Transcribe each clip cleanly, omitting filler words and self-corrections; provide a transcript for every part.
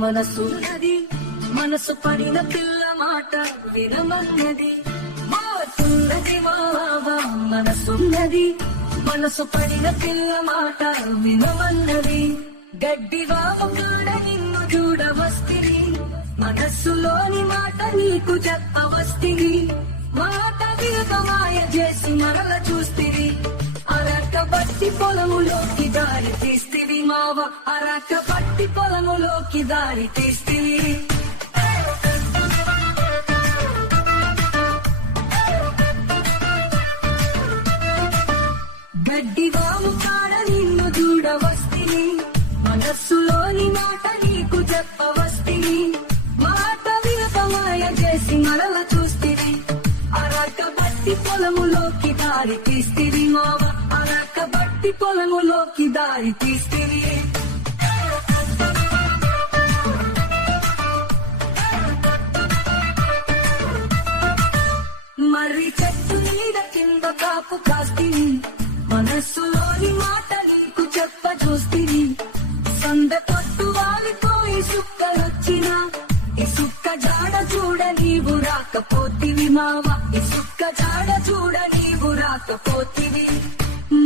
మనసున్నది మనసు పడిన పిల్ల మాట వినమన్నది మాతున్నది మావా మనసున్నది మనసు పడిన పిల్ల మాట వినమన్నది గడ్డివాము కాడ నిన్ను చూడవస్తిని మనస్సులోని మాట నీకు చెప్పవస్తిని మాట విలువ మాయ చేసి మరల చూస్తివి అరక బట్టి పొలములోకి దారి తీస్తివి మావ అరక బట్టి పొలములోకి దారి తీస్తివి గడ్డివాము కాడ నిన్ను చూడవస్తిని మనస్సులోని మాట నీకు చెప్పవస్తిని మాట విలువ మాయ చేసి మరల చూస్తివి అరక బట్టి పొలములోకి దారి తీస్తివి మావ అరక బట్టి పొలములోకి దారి తీస్తివి మర్రి చెట్టు నీడ కింద కాపు కాస్తిని మనస్సులోని మాట నీకు చెప్ప చూస్తిని సంద పొట్టు వాలిపోయి సుక్కలొచ్చినా ఈ సుక్క జాడ చూడ నీవు రాకపోతివి మావ ఈ సుక్క జాడ చూడ నీవు రాకపోతివి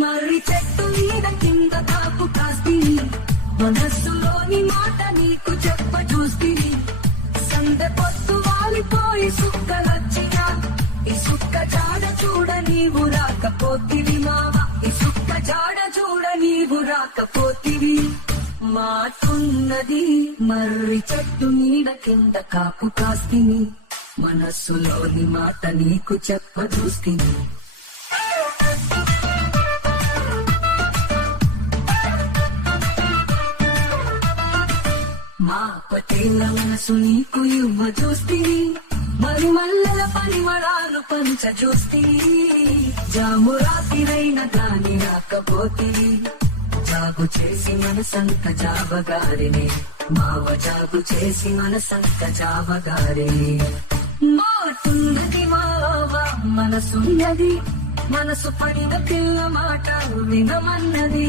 మర్రి చెట్టు మీద కింద కాపు కాస్తిని మనస్సులోని మాట నీకు చెప్ప చూస్తిని సంద పొట్టు వాలిపోయి సుక్కలొచ్చినా ఈ సుక్క జాడ చూడ నీవు రాకపోతివి మావ ఈ సుక్క జాడ చూడ నీవు రాకపోతివి మాటున్నది మర్రి చెట్టు నీడ కింద కాపు కాస్తిని మనస్సులోని మాట నీకు చెప్ప చూస్తిని మా పటేల మనసు నీకు ఇవ్వ చూస్తిని మరి మల్లెల పరిమళాలు పంచ చూస్తిని జాము రాతిరైన దాని రాకపోతివి జాగు చేసి మనసంత జాబగారిని మావ జాగు చేసి మనసంత జాబగారిని మాటున్నది మావ మనసున్నది మనసు పడిన పిల్ల మాట వినమన్నది